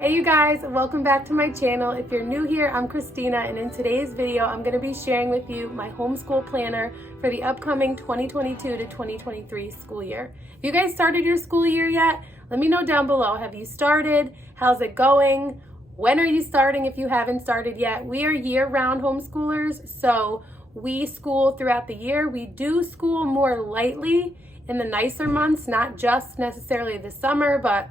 Hey you guys, welcome back to my channel. If you're new here, I'm Christina, and in today's video, I'm going to be sharing with you my homeschool planner for the upcoming 2022 to 2023 school year. Have you guys started your school year yet? Let me know down below. Have you started? How's it going? When are you starting if you haven't started yet? We are year-round homeschoolers, so we school throughout the year. We do school more lightly in the nicer months, not just necessarily the summer, but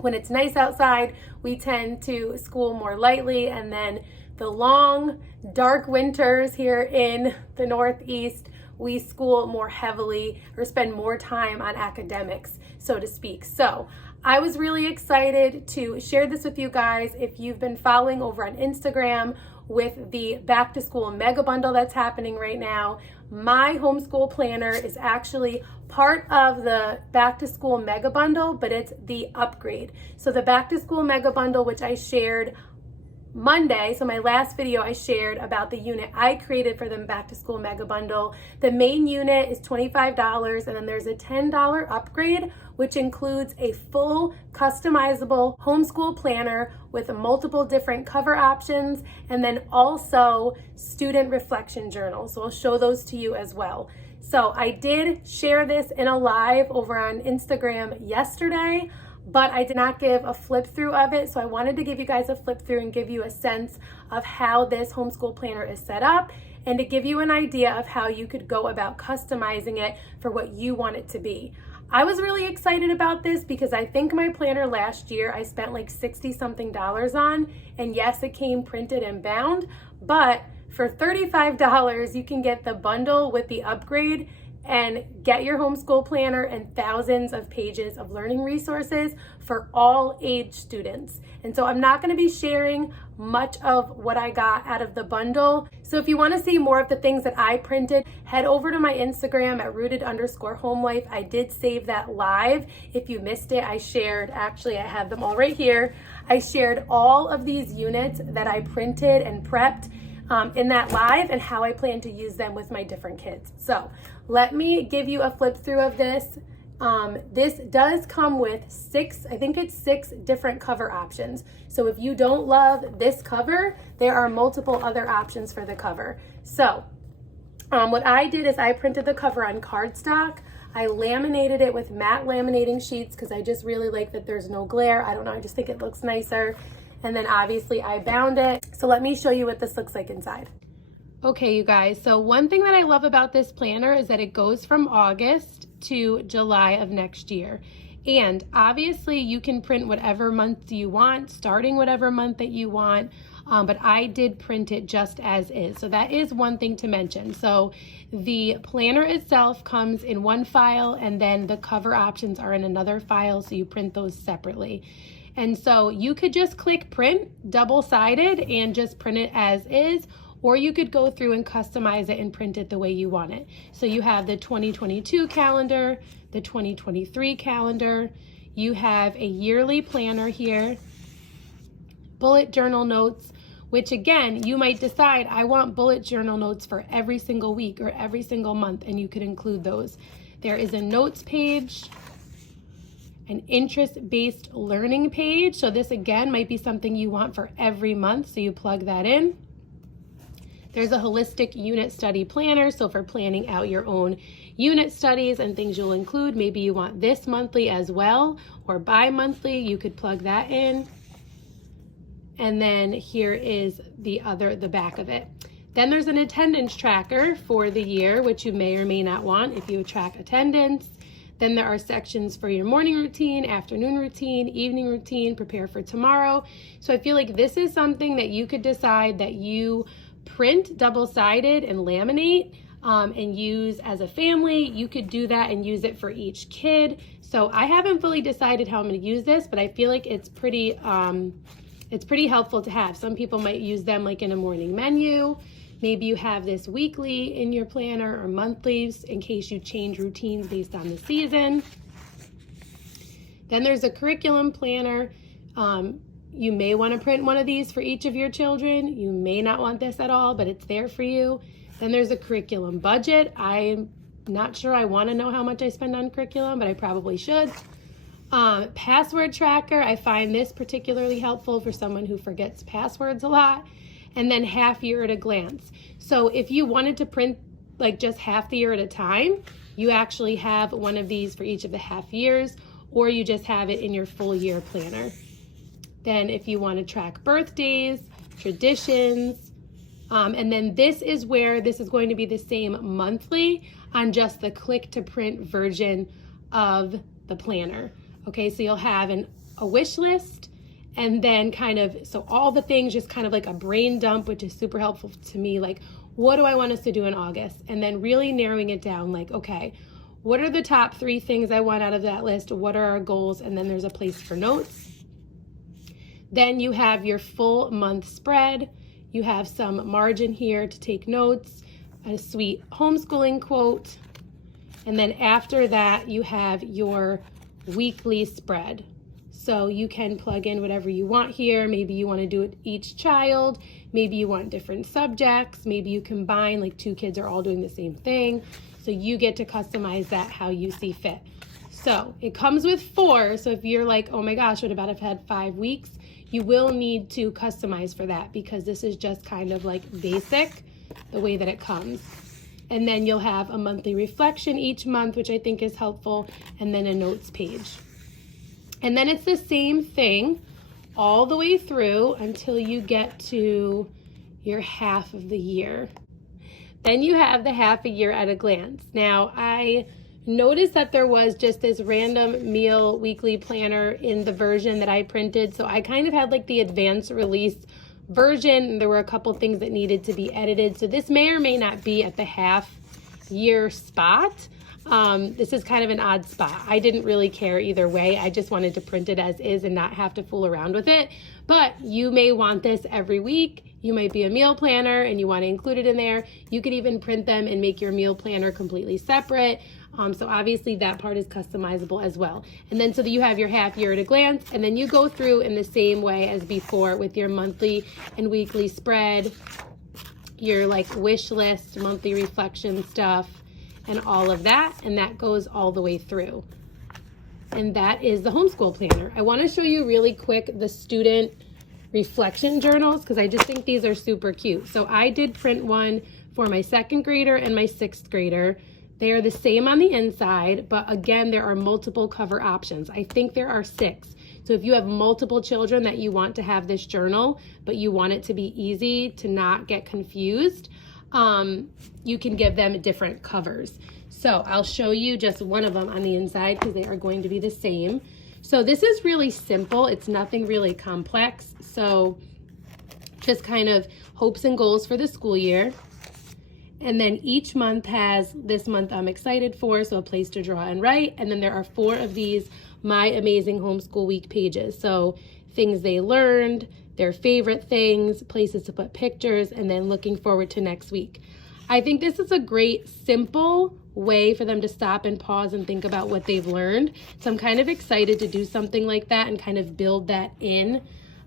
when it's nice outside, we tend to school more lightly, and then the long, dark winters here in the Northeast, we school more heavily or spend more time on academics, so to speak. So I was really excited to share this with you guys. If you've been following over on Instagram with the back to school mega bundle that's happening right now, my homeschool planner is actually part of the back to school mega bundle, but it's the upgrade. So the back to school mega bundle, which I shared Monday, so my last video I shared about the unit I created for the back to school mega bundle. The main unit is $25, and then there's a $10 upgrade, which includes a full customizable homeschool planner with multiple different cover options, and then also student reflection journals. So I'll show those to you as well. So I did share this in a live over on Instagram yesterday, but I did not give a flip through of it. So I wanted to give you guys a flip through and give you a sense of how this homeschool planner is set up, and to give you an idea of how you could go about customizing it for what you want it to be. I was really excited about this because I think my planner last year I spent like $60 something on, and yes, it came printed and bound, but for $35 you can get the bundle with the upgrade and get your homeschool planner and thousands of pages of learning resources for all age students. And so I'm not going to be sharing much of what I got out of the bundle. So if you want to see more of the things that I printed, head over to my Instagram at rooted_homelife. I did save that live. If you missed it, I shared, actually I have them all right here. I shared all of these units that I printed and prepped in that live, and how I plan to use them with my different kids. So let me give you a flip through of this. This does come with six different cover options. So if you don't love this cover, there are multiple other options for the cover. So what I did is I printed the cover on cardstock. I laminated it with matte laminating sheets because I just really like that there's no glare. I don't know, I just think it looks nicer. And then obviously I bound it. So let me show you what this looks like inside. Okay, you guys, so one thing that I love about this planner is that it goes from August to July of next year. And obviously you can print whatever month you want, starting whatever month that you want, but I did print it just as is. So that is one thing to mention. So the planner itself comes in one file, and then the cover options are in another file, so you print those separately. And so you could just click print double-sided and just print it as is, or you could go through and customize it and print it the way you want it. So you have the 2022 calendar, the 2023 calendar, you have a yearly planner here, bullet journal notes, which again, you might decide, I want bullet journal notes for every single week or every single month, and you could include those. There is a notes page, an interest-based learning page. So this again might be something you want for every month, so you plug that in. There's a holistic unit study planner, so for planning out your own unit studies and things you'll include, maybe you want this monthly as well, or bi-monthly, you could plug that in. And then here is the back of it. Then there's an attendance tracker for the year, which you may or may not want if you track attendance. Then there are sections for your morning routine, afternoon routine, evening routine, prepare for tomorrow. So I feel like this is something that you could decide that you print double-sided and laminate and use as a family. You could do that and use it for each kid. So I haven't fully decided how I'm going to use this, but I feel like it's pretty helpful to have. Some people might use them like in a morning menu. Maybe you have this weekly in your planner or monthlies in case you change routines based on the season. Then there's a curriculum planner. You may want to print one of these for each of your children. You may not want this at all, but it's there for you. Then there's a curriculum budget. I'm not sure I want to know how much I spend on curriculum, but I probably should. Password tracker, I find this particularly helpful for someone who forgets passwords a lot. And then half year at a glance. So if you wanted to print like just half the year at a time, you actually have one of these for each of the half years, or you just have it in your full year planner. Then if you want to track birthdays, traditions, and then this is where this is going to be the same monthly on just the click to print version of the planner. Okay, so you'll have a wish list, and then kind of, so all the things, just kind of like a brain dump, which is super helpful to me. Like, what do I want us to do in August? And then really narrowing it down, like, okay, what are the top 3 things I want out of that list? What are our goals? And then there's a place for notes. Then you have your full month spread. You have some margin here to take notes, a sweet homeschooling quote. And then after that, you have your weekly spread. So you can plug in whatever you want here. Maybe you want to do it each child. Maybe you want different subjects. Maybe you combine, like 2 kids are all doing the same thing. So you get to customize that how you see fit. So it comes with 4. So if you're like, oh my gosh, what about if I had 5 weeks? You will need to customize for that, because this is just kind of like basic, the way that it comes. And then you'll have a monthly reflection each month, which I think is helpful, and then a notes page. And then it's the same thing all the way through until you get to your half of the year. Then you have the half a year at a glance. Now, I noticed that there was just this random meal weekly planner in the version that I printed. So I kind of had like the advanced release version, and there were a couple things that needed to be edited. So this may or may not be at the half year spot. This is kind of an odd spot. I didn't really care either way. I just wanted to print it as is and not have to fool around with it. But you may want this every week. You might be a meal planner and you want to include it in there. You could even print them and make your meal planner completely separate. So obviously that part is customizable as well. And then so that you have your half year at a glance, and then you go through in the same way as before with your monthly and weekly spread, your like wish list, monthly reflection stuff, and all of that, and that goes all the way through. And that is the homeschool planner. I want to show you really quick the student reflection journals, because I just think these are super cute. So I did print one for my 2nd grader and my 6th grader. They are the same on the inside, but again, there are multiple cover options. I think there are 6. So if you have multiple children that you want to have this journal, but you want it to be easy to not get confused, you can give them different covers. So I'll show you just one of them on the inside, because they are going to be the same. So this is really simple. It's nothing really complex. So just kind of hopes and goals for the school year. And then each month has, this month I'm excited for, so a place to draw and write. And then there are 4 of these My Amazing Homeschool Week pages. So things they learned, their favorite things, places to put pictures, and then looking forward to next week. I think this is a great, simple way for them to stop and pause and think about what they've learned. So I'm kind of excited to do something like that and kind of build that in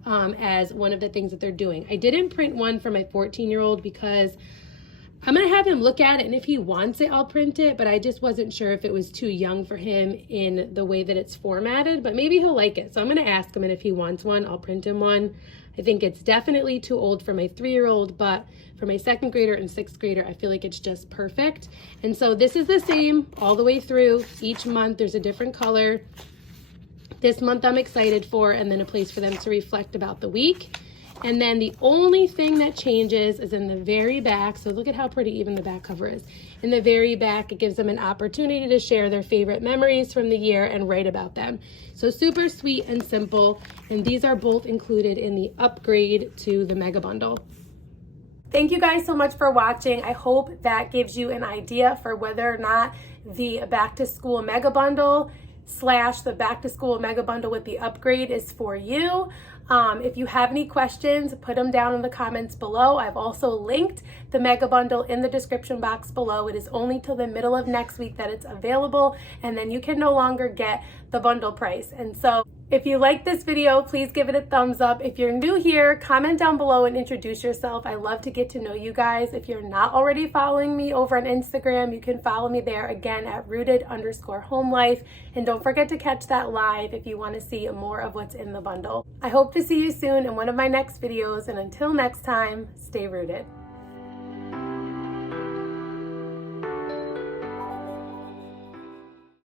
as one of the things that they're doing. I didn't print one for my 14-year-old because I'm going to have him look at it, and if he wants it, I'll print it, but I just wasn't sure if it was too young for him in the way that it's formatted, but maybe he'll like it. So I'm going to ask him, and if he wants one, I'll print him one. I think it's definitely too old for my 3-year-old, but for my 2nd grader and 6th grader, I feel like it's just perfect. And so this is the same all the way through. Each month there's a different color. This month I'm excited for, and then a place for them to reflect about the week. And then the only thing that changes is in the very back. So look at how pretty even the back cover is. In the very back, it gives them an opportunity to share their favorite memories from the year and write about them. So super sweet and simple. And these are both included in the upgrade to the Mega Bundle. Thank you guys so much for watching. I hope that gives you an idea for whether or not the Back to School Mega Bundle / the Back to School Mega Bundle with the upgrade is for you. If you have any questions, put them down in the comments below. I've also linked the Mega Bundle in the description box below. It is only till the middle of next week that it's available, and then you can no longer get the bundle price. And so If you like this video, please give it a thumbs up. If you're new here, comment down below and introduce yourself. I love to get to know you guys. If you're not already following me over on Instagram, you can follow me there again at rooted_homelife. And don't forget to catch that live if you want to see more of what's in the bundle. I hope to see you soon in one of my next videos. And until next time, stay rooted.